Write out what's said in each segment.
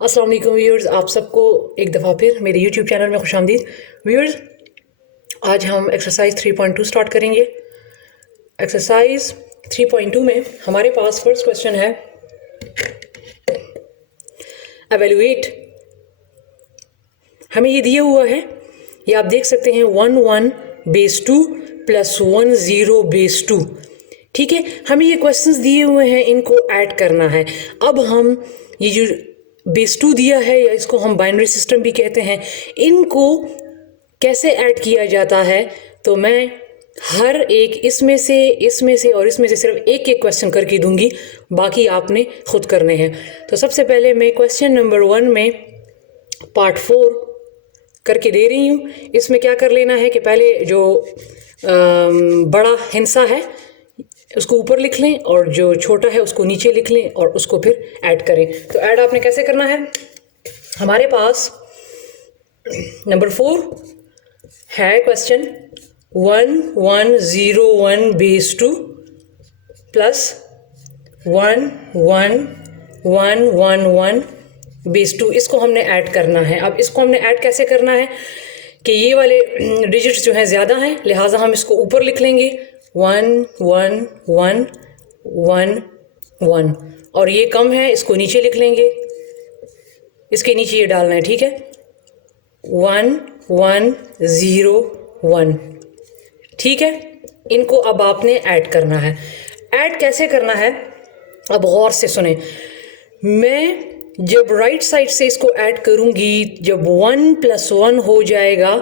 अस्सलाम वालेकुम व्यूअर्स, आप सबको एक दफ़ा फिर मेरे यूट्यूब चैनल में खुशामदीद। व्यूअर्स, आज हम एक्सरसाइज 3.2 स्टार्ट करेंगे। एक्सरसाइज 3.2 में हमारे पास फर्स्ट क्वेश्चन है, एवेल्युएट। हमें ये दिया हुआ है, ये आप देख सकते हैं 1 1 बेस 2 प्लस 1 0 बेस 2। ठीक है, हमें ये क्वेश्चंस दिए हुए हैं, इनको ऐड करना है। अब हम ये जो बेस 2 दिया है, या इसको हम बाइनरी सिस्टम भी कहते हैं, इनको कैसे ऐड किया जाता है, तो मैं हर एक इसमें से और इसमें से सिर्फ एक एक क्वेश्चन करके दूंगी, बाकी आपने खुद करने हैं। तो सबसे पहले मैं क्वेश्चन नंबर 1 में पार्ट 4 करके दे रही हूँ। इसमें क्या कर लेना है कि पहले जो बड़ा हिस्सा है उसको ऊपर लिख लें और जो छोटा है उसको नीचे लिख लें और उसको फिर ऐड करें। तो ऐड आपने कैसे करना है, हमारे पास नंबर 4 है क्वेश्चन 1 1 0 1 बेस 2 प्लस 1 1 1 1 1 बेस 2। इसको हमने ऐड करना है। अब इसको हमने ऐड कैसे करना है कि ये वाले डिजिट्स जो हैं ज़्यादा हैं, लिहाजा हम इसको ऊपर लिख लेंगे 1 1 1 1 1, और ये कम है, इसको नीचे लिख लेंगे, इसके नीचे ये डालना है। ठीक है, 1 1 0 1। ठीक है, इनको अब आपने ऐड करना है। ऐड कैसे करना है, अब गौर से सुने। मैं जब राइट साइड से इसको ऐड करूंगी, जब 1 + 1 हो जाएगा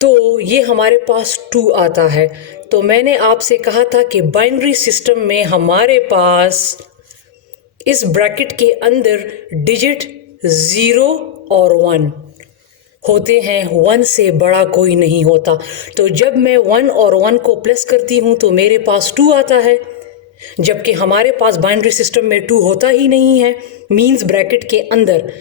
तो ये हमारे पास 2 आता है। तो मैंने आपसे कहा था कि बाइनरी सिस्टम में हमारे पास इस ब्रैकेट के अंदर डिजिट 0 और 1 होते हैं, 1 से बड़ा कोई नहीं होता। तो जब मैं 1 और 1 को प्लस करती हूँ तो मेरे पास 2 आता है, जबकि हमारे पास बाइनरी सिस्टम में 2 होता ही नहीं है। मीन्स ब्रैकेट के अंदर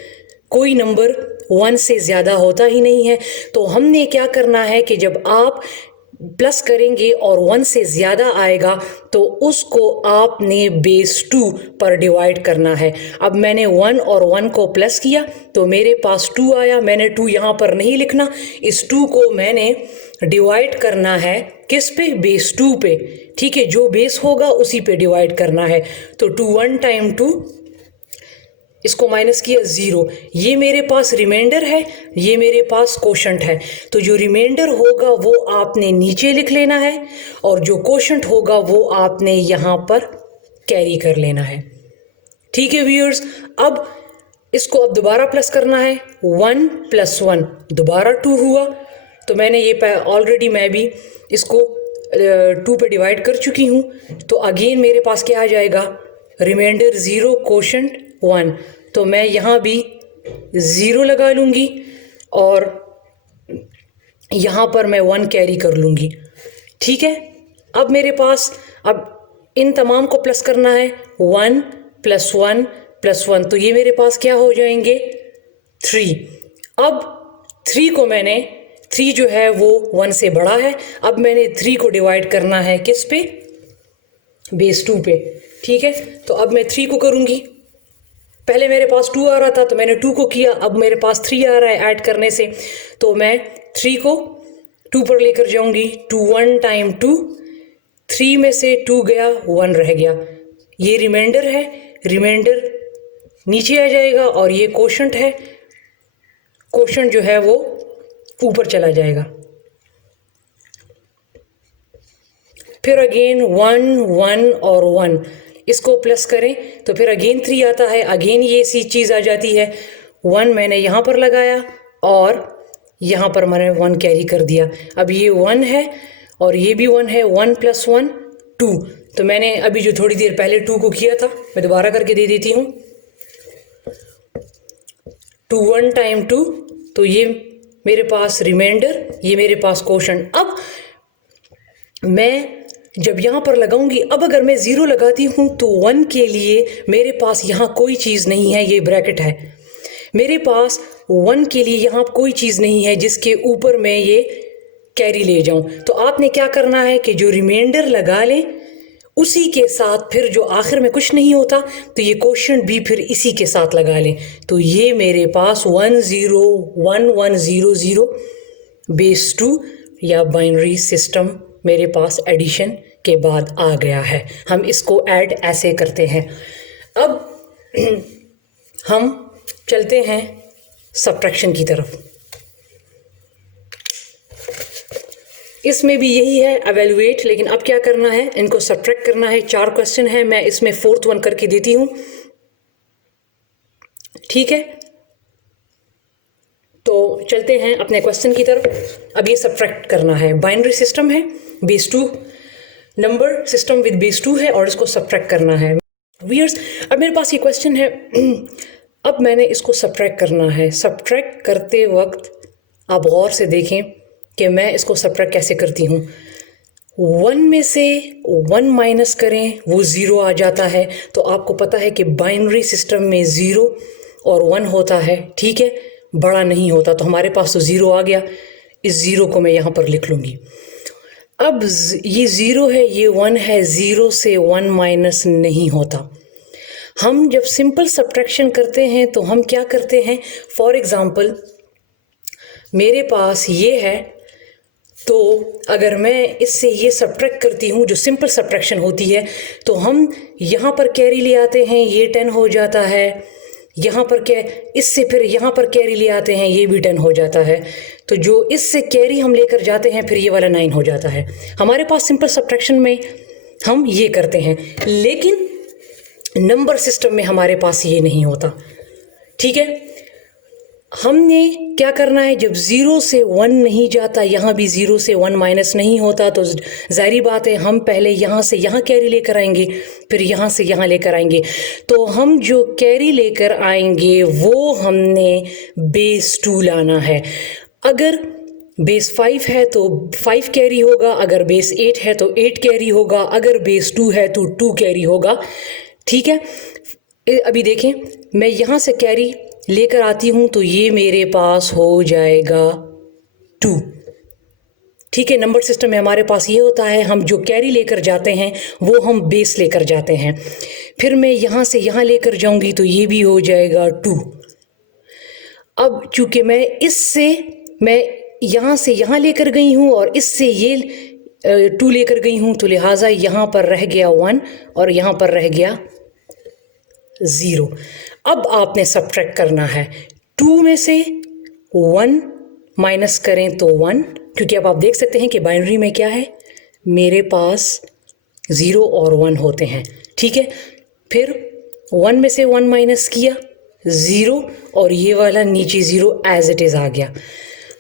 कोई नंबर 1 से ज़्यादा होता ही नहीं है। तो हमने क्या करना है कि जब आप प्लस करेंगे और 1 से ज़्यादा आएगा तो उसको आपने बेस 2 पर डिवाइड करना है। अब मैंने 1 और 1 को प्लस किया तो मेरे पास 2 आया। मैंने 2 यहाँ पर नहीं लिखना, इस 2 को मैंने डिवाइड करना है किस पे, बेस 2 पे। ठीक है, जो बेस होगा उसी पे डिवाइड करना है। तो 2 1 टाइम 2, इसको माइनस किया 0, ये मेरे पास रिमाइंडर है, ये मेरे पास कोशंट है। तो जो रिमाइंडर होगा वो आपने नीचे लिख लेना है और जो कोशंट होगा वो आपने यहाँ पर कैरी कर लेना है। ठीक है व्यूअर्स, अब इसको अब दोबारा प्लस करना है। 1 + 1 दोबारा 2 हुआ, तो मैंने ये ऑलरेडी मैं भी इसको 2 पे डिवाइड कर चुकी हूँ। तो अगेन मेरे पास क्या आ जाएगा, रिमाइंडर 0 कोशंट 1। तो मैं यहाँ भी 0 लगा लूँगी और यहाँ पर मैं 1 कैरी कर लूँगी। ठीक है, अब मेरे पास अब इन तमाम को प्लस करना है, 1 + 1 + 1, तो ये मेरे पास क्या हो जाएंगे, 3। अब 3 को मैंने 3 जो है वो 1 से बड़ा है। अब मैंने 3 को डिवाइड करना है किस पे, बेस 2 पे। ठीक है, तो अब मैं 3 को करूँगी। पहले मेरे पास 2 आ रहा था तो मैंने 2 को किया, अब मेरे पास 3 आ रहा है ऐड करने से, तो मैं 3 को 2 पर लेकर जाऊंगी। 2 1 टाइम 2, 3 में से 2 गया, 1 रह गया। ये रिमाइंडर है, रिमाइंडर नीचे आ जाएगा और ये कोशंट है, कोशंट जो है वो ऊपर चला जाएगा। फिर अगेन 1 1 और 1, इसको प्लस करें तो फिर अगेन 3 आता है, अगेन ये सी चीज़ आ जाती है। 1 मैंने यहाँ पर लगाया और यहाँ पर मैंने 1 कैरी कर दिया। अब ये 1 है और ये भी 1 है, 1 + 1 2। तो मैंने अभी जो थोड़ी देर पहले 2 को किया था, मैं दोबारा करके दे देती हूँ। 2 1 टाइम 2, तो ये मेरे पास रिमाइंडर, ये मेरे पास कोशंट। अब मैं जब यहाँ पर लगाऊंगी, अब अगर मैं 0 लगाती हूँ तो 1 के लिए मेरे पास यहाँ कोई चीज़ नहीं है, ये ब्रैकेट है। मेरे पास 1 के लिए यहाँ कोई चीज़ नहीं है जिसके ऊपर मैं ये कैरी ले जाऊँ। तो आपने क्या करना है कि जो रिमाइंडर लगा लें उसी के साथ फिर जो आखिर में कुछ नहीं होता तो ये क्वोशिएंट भी फिर इसी के साथ लगा लें। तो ये मेरे पास 101,100 बेस 2 या बाइनरी सिस्टम मेरे पास एडिशन के बाद आ गया है। हम इसको ऐड ऐसे करते हैं। अब हम चलते हैं सब्ट्रैक्शन की तरफ। इसमें भी यही है एवेलुएट, लेकिन अब क्या करना है, इनको सब्ट्रैक्ट करना है। 4 क्वेश्चन है, मैं इसमें 4th वन करके देती हूँ, ठीक है। तो चलते हैं अपने क्वेश्चन की तरफ। अब ये सब्ट्रैक्ट करना है, बाइनरी सिस्टम है, base 2 number system with base 2 है और इसको सब्ट्रैक्ट करना है। व्यूअर्स, अब मेरे पास ये क्वेश्चन है, अब मैंने इसको सब्ट्रैक्ट करना है। सब्ट्रैक्ट करते वक्त आप गौर से देखें कि मैं इसको सब्ट्रैक्ट कैसे करती हूँ। 1 में से 1 माइनस करें, वो 0 आ जाता है। तो आपको पता है कि बाइनरी सिस्टम में 0 और 1 होता है, ठीक है, बड़ा नहीं होता। तो हमारे पास तो 0 आ गया, इस 0 को मैं यहाँ पर लिख लूँगी। अब ये 0 है, ये 1 है, 0 से 1 माइनस नहीं होता। हम जब सिंपल सब्ट्रैक्शन करते हैं तो हम क्या करते हैं, फॉर एग्ज़ाम्पल मेरे पास ये है, तो अगर मैं इससे ये सब्ट्रैक्ट करती हूँ, जो सिंपल सब्ट्रैक्शन होती है, तो हम यहाँ पर कैरी ले आते हैं, ये 10 हो जाता है। यहाँ पर क्या, इससे फिर यहाँ पर कैरी ले आते हैं, ये भी 10 हो जाता है। तो जो इससे कैरी हम लेकर जाते हैं, फिर ये वाला 9 हो जाता है। हमारे पास सिंपल सब्ट्रैक्शन में हम ये करते हैं, लेकिन नंबर सिस्टम में हमारे पास ये नहीं होता, ठीक है। हमने क्या करना है, जब 0 से 1 नहीं जाता, यहाँ भी 0 से 1 माइनस नहीं होता, तो ज़ाहिर बात है हम पहले यहाँ से यहाँ कैरी लेकर आएंगे, फिर यहाँ से यहाँ लेकर आएंगे। तो हम जो कैरी लेकर आएंगे वो हमने बेस 2 लाना है। अगर बेस 5 है तो 5 कैरी होगा, अगर बेस 8 है तो 8 कैरी होगा, अगर बेस 2 है तो 2 कैरी होगा, ठीक है। अभी देखें, मैं यहाँ से कैरी लेकर आती हूँ तो ये मेरे पास हो जाएगा 2, ठीक है। नंबर सिस्टम में हमारे पास ये होता है, हम जो कैरी लेकर जाते हैं वो हम बेस लेकर जाते हैं। फिर मैं यहाँ से यहाँ लेकर जाऊँगी तो ये भी हो जाएगा 2। अब चूँकि मैं यहाँ से यहाँ लेकर गई हूँ और इससे ये 2 लेकर गई हूँ, तो लिहाजा यहाँ पर रह गया 1 और यहाँ पर रह गया 0। अब आपने सब्ट्रैक्ट करना है, 2 में से 1 माइनस करें तो 1, क्योंकि अब आप देख सकते हैं कि बाइनरी में क्या है, मेरे पास 0 और 1 होते हैं, ठीक है। फिर 1 में से 1 माइनस किया, 0, और ये वाला नीचे 0 एज इट इज़ आ गया।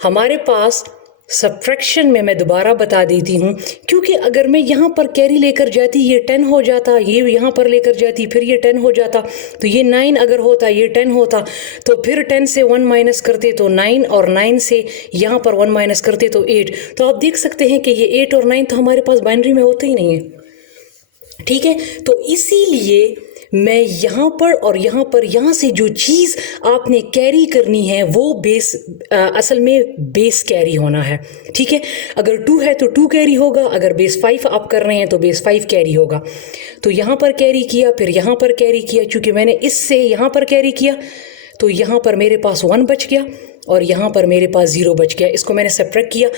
हमारे पास सब्ट्रैक्शन में मैं दोबारा बता देती हूँ, क्योंकि अगर मैं यहाँ पर कैरी लेकर जाती, ये 10 हो जाता, ये यहाँ पर लेकर जाती, फिर ये 10 हो जाता, तो ये 9 अगर होता, ये 10 होता, तो फिर 10 से 1 माइनस करते तो 9, और 9 से यहाँ पर 1 माइनस करते तो 8। तो आप देख सकते हैं कि ये 8 और 9 तो हमारे पास बाइनरी में होते ही नहीं है, ठीक है। तो इसीलिए मैं यहाँ पर और यहाँ पर, यहाँ से जो चीज़ आपने कैरी करनी है वो बेस, असल में बेस कैरी होना है, ठीक है। अगर 2 है तो 2 कैरी होगा, अगर बेस 5 आप कर रहे हैं तो बेस 5 कैरी होगा। तो यहाँ पर कैरी किया, फिर यहाँ पर कैरी किया, चूँकि मैंने इससे यहाँ पर कैरी किया तो यहाँ पर मेरे पास 1 बच गया और यहाँ पर मेरे पास 0 बच गया। इसको मैंने सब्ट्रैक्ट किया।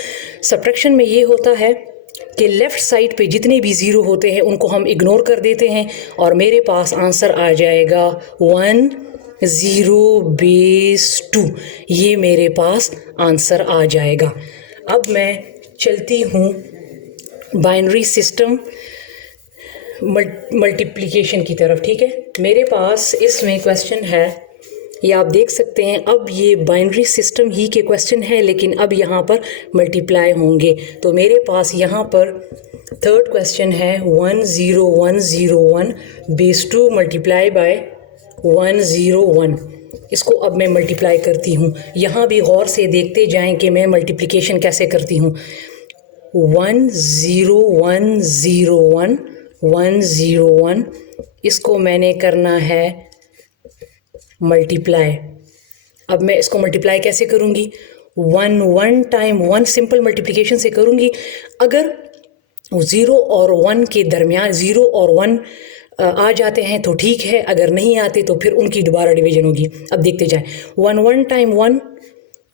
सब्ट्रैक्शन में ये होता है कि लेफ़्ट साइड पे जितने भी 0 होते हैं उनको हम इग्नोर कर देते हैं और मेरे पास आंसर आ जाएगा 10 बेस 2। ये मेरे पास आंसर आ जाएगा। अब मैं चलती हूँ बाइनरी सिस्टम मल्टीप्लिकेशन की तरफ, ठीक है। मेरे पास इसमें क्वेश्चन है, ये आप देख सकते हैं। अब ये बाइनरी सिस्टम ही के क्वेश्चन है, लेकिन अब यहाँ पर मल्टीप्लाई होंगे। तो मेरे पास यहाँ पर 3rd क्वेश्चन है 10101 बेस 2 मल्टीप्लाई बाय 101। इसको अब मैं मल्टीप्लाई करती हूँ। यहाँ भी गौर से देखते जाएं कि मैं मल्टीप्लिकेशन कैसे करती हूँ। 10101 101, इसको मैंने करना है मल्टीप्लाई। अब मैं इसको मल्टीप्लाई कैसे करूँगी, 1 टाइम 1 सिंपल मल्टीप्लिकेशन से करूँगी। अगर ज़ीरो और वन के दरमियान, ज़ीरो और वन आ जाते हैं तो ठीक है, अगर नहीं आते तो फिर उनकी दोबारा डिवीजन होगी। अब देखते जाएं, one one time one,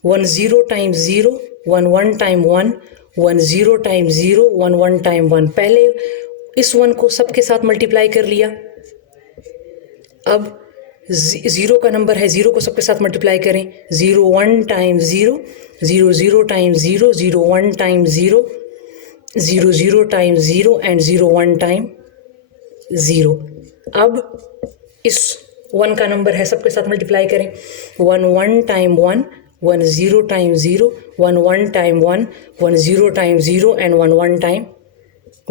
one zero time zero, one one time one, one zero time zero, one one time one. पहले इस वन को सबके साथ मल्टीप्लाई कर लिया। अब ज़ीरो का नंबर है, ज़ीरो को सबके साथ मल्टीप्लाई करें। Zero one time zero, zero zero time zero, zero one time zero, zero zero time zero and zero one time zero. अब इस वन का नंबर है, सबके साथ मल्टीप्लाई करें। One one time one, one zero time zero, one one time one, one zero time zero and one one time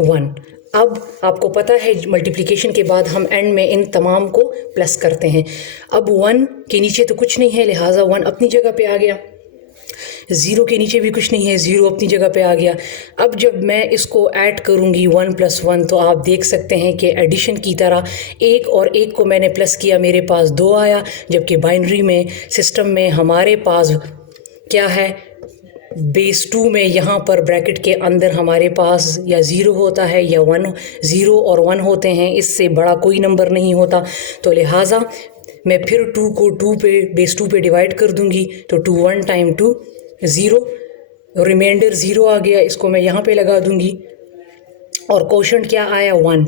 one. अब आपको पता है मल्टीप्लिकेशन के बाद हम एंड में इन तमाम को प्लस करते हैं। अब वन के नीचे तो कुछ नहीं है, लिहाजा वन अपनी जगह पे आ गया। ज़ीरो के नीचे भी कुछ नहीं है, ज़ीरो अपनी जगह पे आ गया। अब जब मैं इसको ऐड करूँगी वन प्लस वन, तो आप देख सकते हैं कि एडिशन की तरह एक और एक को मैंने प्लस किया, मेरे पास दो आया, जबकि बाइनरी में सिस्टम में हमारे पास क्या है, बेस टू में यहाँ पर ब्रैकेट के अंदर हमारे पास या ज़ीरो होता है या वन, ज़ीरो और वन होते हैं, इससे बड़ा कोई नंबर नहीं होता। तो लिहाजा मैं फिर टू को टू पे, बेस टू पे डिवाइड कर दूँगी, तो two one time two zero, reminder zero आ गया, इसको मैं यहाँ पे लगा दूँगी। और कोशंट क्या आया, वन,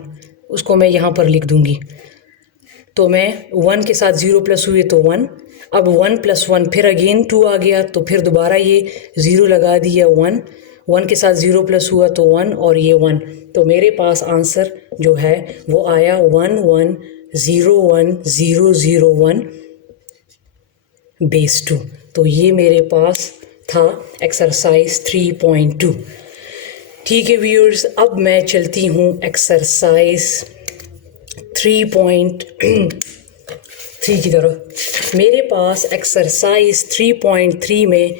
उसको मैं यहाँ पर लिख दूँगी। तो मैं वन के साथ ज़ीरो प्लस हुए तो वन, अब वन प्लस वन फिर अगेन टू आ गया, तो फिर दोबारा ये ज़ीरो लगा दिया, वन, वन के साथ ज़ीरो प्लस हुआ तो वन और ये वन। तो मेरे पास आंसर जो है वो आया one one zero one zero zero one base two. तो ये मेरे पास था एक्सरसाइज 3.2। ठीक है व्यूअर्स, अब मैं चलती हूँ एक्सरसाइज 3.3 की तरफ। मेरे पास एक्सरसाइज 3.3 में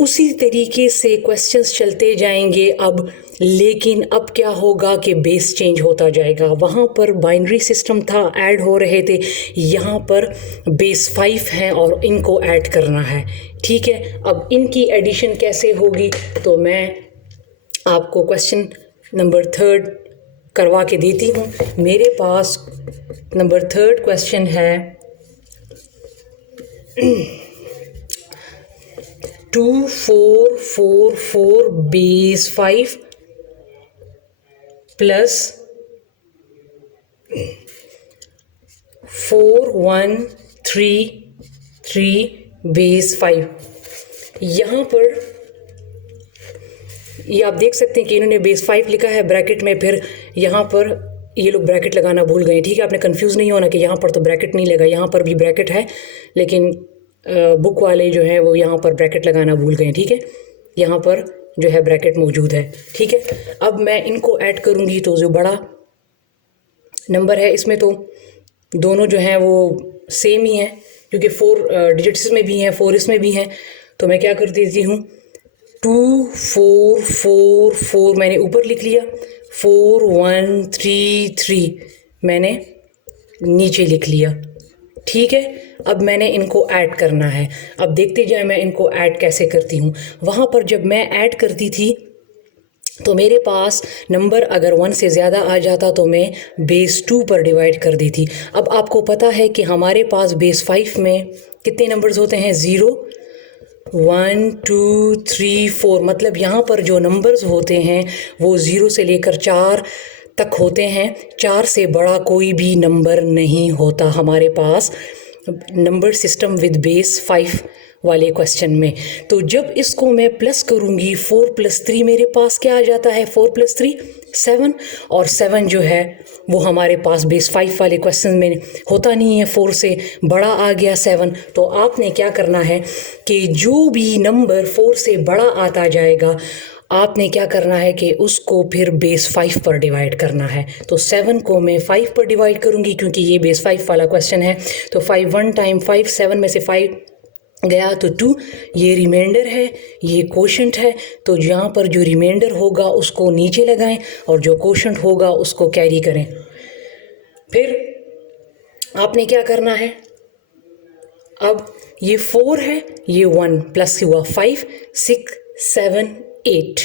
उसी तरीके से क्वेश्चंस चलते जाएंगे अब, लेकिन अब क्या होगा कि बेस चेंज होता जाएगा। वहाँ पर बाइनरी सिस्टम था, ऐड हो रहे थे, यहाँ पर बेस 5 हैं और इनको ऐड करना है। ठीक है, अब इनकी एडिशन कैसे होगी, तो मैं आपको क्वेश्चन नंबर 3 करवा के देती हूँ। मेरे पास नंबर 3 क्वेश्चन है 2444 बेस 5 प्लस 4133 बेस 5। यहाँ पर ये आप देख सकते हैं कि इन्होंने बेस 5 लिखा है ब्रैकेट में, फिर यहाँ पर ये लोग ब्रैकेट लगाना भूल गए। ठीक है, आपने कंफ्यूज नहीं होना कि यहाँ पर तो ब्रैकेट नहीं लगा, यहाँ पर भी ब्रैकेट है, लेकिन बुक वाले जो हैं वो यहाँ पर ब्रैकेट लगाना भूल गए। ठीक है, यहाँ पर जो है ब्रैकेट मौजूद है। ठीक है, अब मैं इनको ऐड करूँगी तो जो बड़ा नंबर है इसमें तो दोनों जो हैं वो सेम ही हैं, क्योंकि 4 डिजिट्स में भी हैं, 4 इसमें भी हैं। तो मैं क्या कर देती हूँ, 2444 मैंने ऊपर लिख लिया, 4133 मैंने नीचे लिख लिया। ठीक है, अब मैंने इनको ऐड करना है। अब देखते जाए मैं इनको ऐड कैसे करती हूँ। वहाँ पर जब मैं ऐड करती थी तो मेरे पास नंबर अगर 1 से ज़्यादा आ जाता तो मैं बेस 2 पर डिवाइड कर दी थी। अब आपको पता है कि हमारे पास बेस 5 में कितने नंबर्स होते हैं, 0 1 2 3 4, मतलब यहाँ पर जो नंबर्स होते हैं वो 0 से लेकर 4 तक होते हैं। 4 से बड़ा कोई भी नंबर नहीं होता हमारे पास नंबर सिस्टम विद बेस 5 वाले क्वेश्चन में। तो जब इसको मैं प्लस करूँगी, 4 + 3 मेरे पास क्या आ जाता है, 4 + 3 7, और 7 जो है वो हमारे पास बेस 5 वाले क्वेश्चन में होता नहीं है, 4 से बड़ा आ गया 7। तो आपने क्या करना है कि जो भी नंबर 4 से बड़ा आता जाएगा आपने क्या करना है कि उसको फिर बेस 5 पर डिवाइड करना है। तो 7 को मैं 5 पर डिवाइड करूँगी क्योंकि ये बेस 5 वाला क्वेश्चन है। तो 5 1 टाइम 5, 7 में से 5 गया तो 2, ये रिमाइंडर है, ये कोशंट है। तो यहाँ पर जो रिमाइंडर होगा उसको नीचे लगाएं और जो कोशंट होगा उसको कैरी करें। फिर आपने क्या करना है, अब ये 4 है, ये 1 प्लस हुआ 5 6 7 8।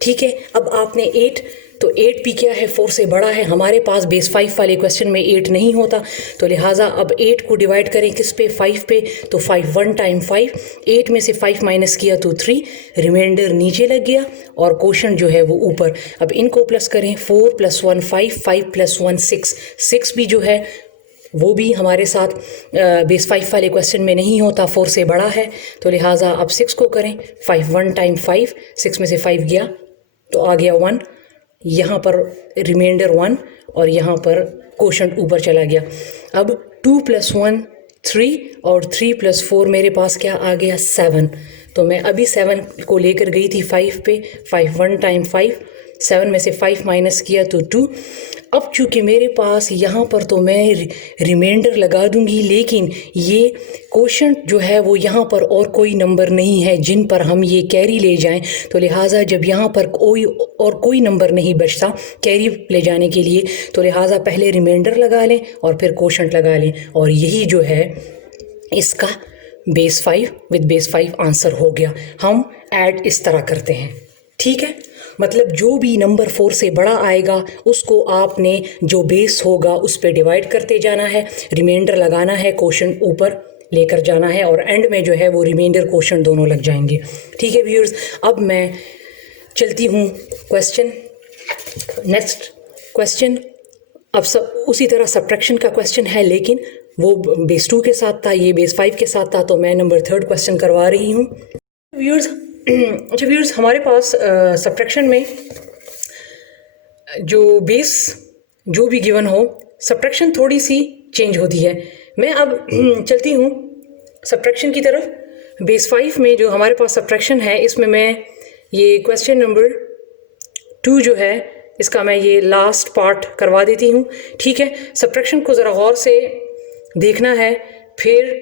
ठीक है, अब आपने 8 तो 8p क्या है, 4 से बड़ा है। हमारे पास बेस 5 वाले क्वेश्चन में 8 नहीं होता, तो लिहाजा अब 8 को डिवाइड करें किस पे, 5 पे। तो 5 1 टाइम 5, 8 में से 5 माइनस किया तो 3, रिमाइंडर नीचे लग गया और क्वोशंट जो है वो ऊपर। अब इनको प्लस करें, 4 + 1 5, 5 + 1 6, 6 भी जो है वो भी हमारे साथ बेस 5 वाले क्वेश्चन में नहीं होता, 4 से बड़ा है। तो लिहाजा अब 6 को करें, 5 1 टाइम 5, 6 में से 5 गया तो आ गया 1, यहाँ पर रिमाइंडर 1 और यहाँ पर क्वोशंट ऊपर चला गया। अब 2 + 1 3 और 3 + 4 मेरे पास क्या आ गया, 7। तो मैं अभी 7 को लेकर गई थी 5 पे, 5 1 टाइम 5, 7 में से 5 माइनस किया तो 2। अब चूँकि मेरे पास यहाँ पर तो मैं रिमाइंडर लगा दूंगी, लेकिन ये क्वोशंट जो है वो यहाँ पर और कोई नंबर नहीं है जिन पर हम ये कैरी ले जाएं। तो लिहाजा जब यहाँ पर कोई नंबर नहीं बचता कैरी ले जाने के लिए, तो लिहाजा पहले रिमाइंडर लगा लें और फिर क्वोशंट लगा लें, और यही जो है इसका बेस 5 विद बेस 5 आंसर हो गया। हम ऐड इस तरह करते हैं, ठीक है। मतलब जो भी नंबर 4 से बड़ा आएगा उसको आपने जो बेस होगा उस पर डिवाइड करते जाना है, रिमाइंडर लगाना है, क्वोशंट ऊपर लेकर जाना है, और एंड में जो है वो रिमाइंडर क्वोशंट दोनों लग जाएंगे, ठीक है व्यूअर्स। अब मैं चलती हूँ क्वेश्चन, नेक्स्ट क्वेश्चन। अब सब उसी तरह सब्ट्रैक्शन का क्वेश्चन है, लेकिन वो बेस 2 के साथ था, ये बेस 5 के साथ था, तो मैं नंबर 3 क्वेश्चन करवा रही हूँ व्यूअर्स। अच्छा व्यूअर्स, हमारे पास सब्ट्रैक्शन में जो बेस जो भी गिवन हो, सब्ट्रैक्शन थोड़ी सी चेंज होती है। मैं अब चलती हूँ सब्ट्रैक्शन की तरफ। बेस 5 में जो हमारे पास सब्ट्रैक्शन है, इसमें मैं ये क्वेश्चन नंबर 2 जो है इसका मैं ये लास्ट पार्ट करवा देती हूँ, ठीक है। सब्ट्रैक्शन को ज़रा गौर से देखना है। फिर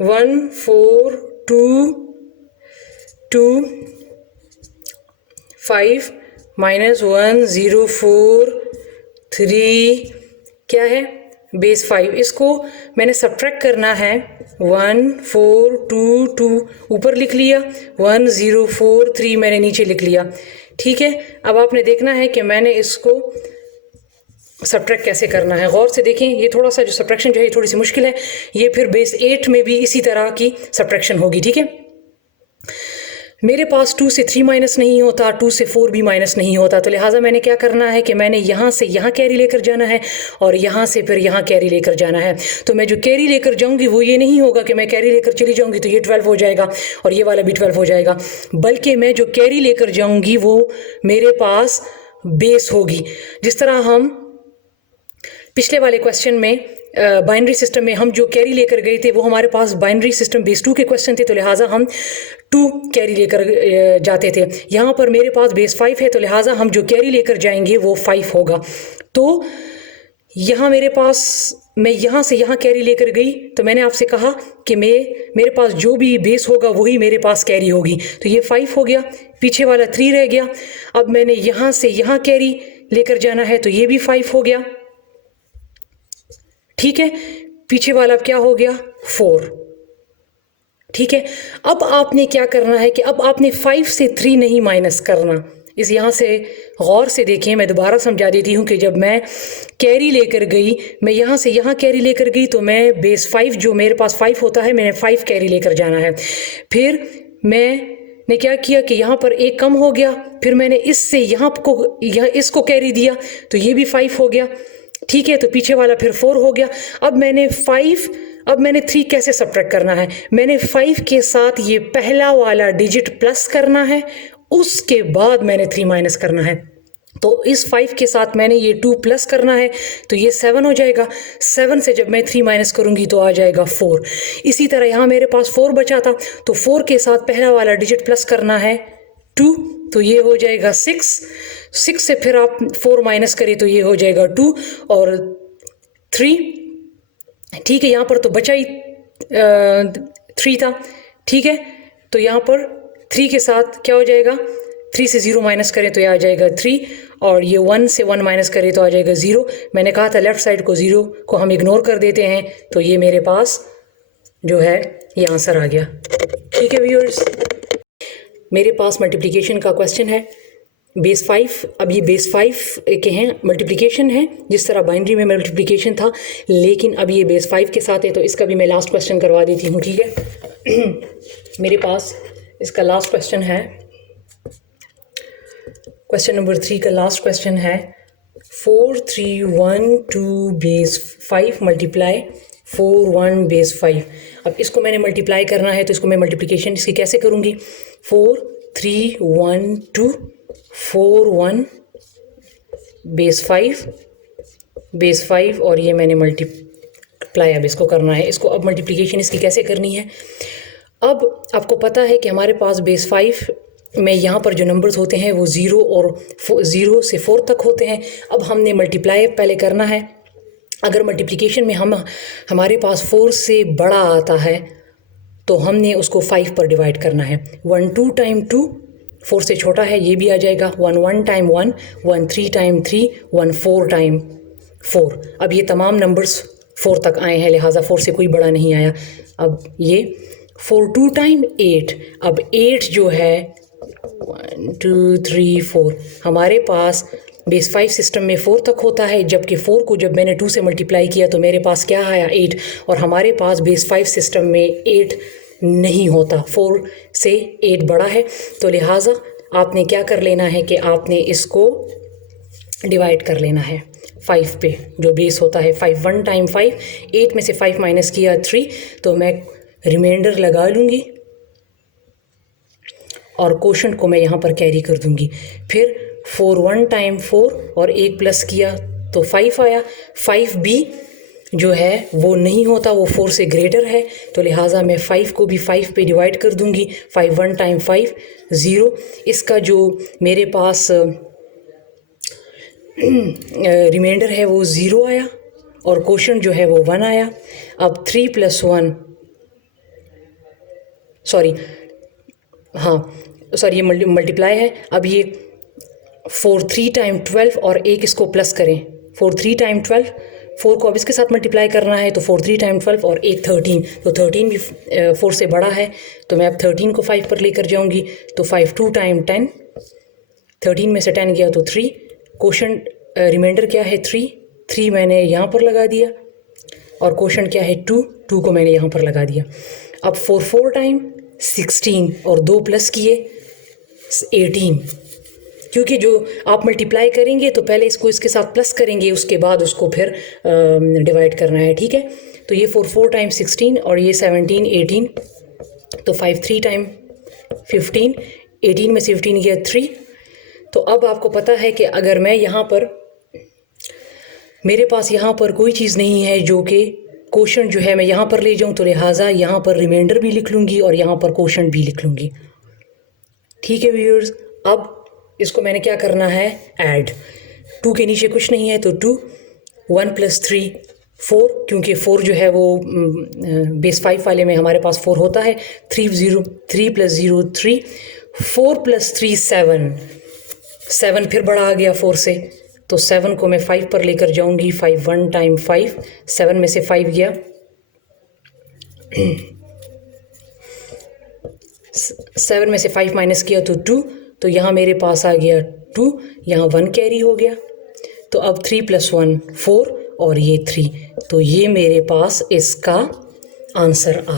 1 4 2 2 5 -1 0 4 3 क्या है, बेस 5। इसको मैंने सब्ट्रैक्ट करना है। 1 4 2 2 ऊपर लिख लिया, 1 0 4 3 मैंने नीचे लिख लिया, ठीक है। अब आपने देखना है कि मैंने इसको सब्ट्रैक्ट कैसे करना है। गौर से देखें, ये थोड़ा सा जो सब्ट्रैक्शन जो है थोड़ी सी मुश्किल है। ये फिर बेस 8 में भी इसी तरह की सब्ट्रैक्शन होगी, ठीक है। मेरे पास 2 से 3 माइनस नहीं होता, 2 से 4 भी माइनस नहीं होता, तो लिहाजा मैंने क्या करना है कि मैंने यहाँ से यहाँ कैरी लेकर जाना है और यहाँ से फिर यहाँ कैरी लेकर जाना है। तो मैं जो कैरी लेकर जाऊँगी वो ये नहीं होगा कि मैं कैरी लेकर चली जाऊँगी तो ये 12 हो जाएगा और ये वाला भी 12 हो जाएगा, बल्कि मैं जो कैरी लेकर जाऊँगी वो मेरे पास बेस होगी। जिस तरह हम पिछले वाले क्वेश्चन में बाइनरी सिस्टम में हम जो कैरी लेकर गए थे वो हमारे पास बाइनरी सिस्टम बेस 2 के क्वेश्चन थे, तो लिहाजा हम 2 कैरी लेकर जाते थे। यहाँ पर मेरे पास बेस 5 है, तो लिहाजा हम जो कैरी लेकर जाएंगे वो 5 होगा। तो यहाँ मेरे पास, मैं यहाँ से यहाँ कैरी लेकर गई, तो मैंने आपसे कहा कि मेरे पास जो भी बेस होगा वही मेरे पास कैरी होगी। तो ये 5 हो गया, पीछे वाला 3 रह गया। अब मैंने यहाँ से यहाँ कैरी लेकर जाना है, तो ये भी 5 हो गया, ठीक है। पीछे वाला क्या हो गया, 4, ठीक है। अब आपने क्या करना है कि अब आपने 5 से 3 नहीं माइनस करना। इस यहाँ से गौर से देखें, मैं दोबारा समझा देती हूँ कि जब मैं कैरी लेकर गई, मैं यहाँ से यहाँ कैरी लेकर गई, तो मैं बेस 5 जो मेरे पास 5 होता है, मैंने 5 कैरी लेकर जाना है। फिर मैंने क्या किया कि यहाँ पर एक कम हो गया, फिर मैंने इससे यहाँ इसको कैरी दिया, तो ये भी 5 हो गया, ठीक है। तो पीछे वाला फिर 4 हो गया। अब मैंने 3 कैसे सब्ट्रैक्ट करना है, मैंने 5 के साथ ये पहला वाला डिजिट प्लस करना है, उसके बाद मैंने 3 माइनस करना है। तो इस 5 के साथ मैंने ये 2 प्लस करना है, तो ये 7 हो जाएगा। 7 से जब मैं 3 माइनस करूँगी तो आ जाएगा 4। इसी तरह यहाँ मेरे पास 4 बचा था, तो 4 के साथ पहला वाला डिजिट प्लस करना है 2, तो ये हो जाएगा 6 से फिर आप 4 माइनस करें तो ये हो जाएगा 2 और 3, ठीक है। यहाँ पर तो बचा ही 3 था, ठीक है। तो यहाँ पर 3 के साथ क्या हो जाएगा, 3 से 0 माइनस करें तो ये आ जाएगा 3, और ये 1 से 1 माइनस करें तो आ जाएगा 0। मैंने कहा था लेफ़्ट साइड को 0 को हम इग्नोर कर देते हैं, तो ये मेरे पास जो है ये आंसर आ गया, ठीक है व्यूअर्स। मेरे पास मल्टीप्लिकेशन का क्वेश्चन है, बेस 5, अब ये बेस 5 के हैं, मल्टीप्लिकेशन है जिस तरह बाइनरी में मल्टीप्लिकेशन था, लेकिन अब ये बेस 5 के साथ है। तो इसका भी मैं लास्ट क्वेश्चन करवा देती हूँ, ठीक है। मेरे पास इसका लास्ट क्वेश्चन है, क्वेश्चन नंबर 3 का लास्ट क्वेश्चन है 4 3 1 2 बेस 5 मल्टीप्लाई 4 1 बेस 5। अब इसको मैंने मल्टीप्लाई करना है, तो इसको मैं मल्टीप्लिकेशन इसकी कैसे करूँगी, 4 3 1 2 4 1 बेस 5 और ये मैंने मल्टीप्लाई अब इसको करना है। इसको अब मल्टीप्लिकेशन इसकी कैसे करनी है। अब आपको पता है कि हमारे पास बेस 5 में यहाँ पर जो नंबर्स होते हैं वो 0 और 0 से 4 तक होते हैं। अब हमने मल्टीप्लाई पहले करना है। अगर मल्टीप्लिकेशन में हमारे पास 4 से बड़ा आता है तो हमने उसको 5 पर डिवाइड करना है। 1 2 टाइम 2 4 से छोटा है, ये भी आ जाएगा। 1 1 टाइम 1 1 3 टाइम 3 1 4 टाइम 4। अब ये तमाम नंबर्स 4 तक आए हैं, लिहाजा 4 से कोई बड़ा नहीं आया। अब ये 4 2 टाइम 8। अब 8 जो है 1 2 3 4 हमारे पास बेस 5 सिस्टम में 4 तक होता है, जबकि 4 को जब मैंने 2 से मल्टीप्लाई किया तो मेरे पास क्या आया 8। और हमारे पास बेस 5 सिस्टम में 8 नहीं होता, 4 से 8 बड़ा है। तो लिहाजा आपने क्या कर लेना है कि आपने इसको डिवाइड कर लेना है 5 पे, जो बेस होता है 5। 1 टाइम 5, 8 में से 5 माइनस किया 3, तो मैं रिमाइंडर लगा लूँगी और क्वोशंट को मैं यहाँ पर कैरी कर दूँगी। फिर 4 1 टाइम 4 और 1 प्लस किया तो 5 आया। 5 भी जो है वो नहीं होता, वो 4 से ग्रेटर है, तो लिहाजा मैं 5 को भी 5 पे डिवाइड कर दूँगी। 5 1 टाइम 5 0। इसका जो मेरे पास रिमाइंडर है वो 0 आया और क्वोशंट जो है वो 1 आया। अब 3 + 1 ये मल्टीप्लाई है। अब ये 4 3 टाइम 12 और 1 इसको प्लस करें, 4 3 टाइम 12, 4 को अब इसके साथ मल्टीप्लाई करना है, तो 4 3 टाइम 12 और 1 13, तो 13 भी 4 से बड़ा है, तो मैं अब 13 को 5 पर लेकर जाऊंगी। तो 5 2 टाइम 10, 13 में से 10 गया तो 3, क्वोशंट रिमाइंडर क्या है 3 मैंने यहाँ पर लगा दिया और क्वोशंट क्या है 2 को मैंने यहाँ पर लगा दिया। अब 4 4 टाइम 16 और 2 प्लस किए 18, क्योंकि जो आप मल्टीप्लाई करेंगे तो पहले इसको इसके साथ प्लस करेंगे, उसके बाद उसको फिर डिवाइड करना है, ठीक है। तो ये 4 4 टाइम 16 और ये 17 18, तो 5 3 टाइम 15, 18 में से 15 गया 3। तो अब आपको पता है कि अगर मैं यहाँ पर, मेरे पास यहाँ पर कोई चीज़ नहीं है जो कि क्वोशंट जो है मैं यहाँ पर ले जाऊँ, तो लिहाजा यहाँ पर रिमाइंडर भी लिख लूँगी और यहाँ पर क्वोशंट भी लिख लूँगी, ठीक है व्यूअर्स। अब इसको मैंने क्या करना है, ऐड। 2 के नीचे कुछ नहीं है तो 2, 1 + 3 4, क्योंकि 4 जो है वो बेस 5 वाले में हमारे पास 4 होता है। 3 + 0 3, 4 + 3 7 फिर बड़ा आ गया 4 से, तो 7 को मैं 5 पर लेकर जाऊंगी। 5 1 टाइम 5, 7 में से 5 गया 7 में से 5 माइनस किया तो 2, तो यहाँ मेरे पास आ गया 2, यहाँ 1 कैरी हो गया। तो अब 3 + 1 4 और ये 3, तो ये मेरे पास इसका आंसर आ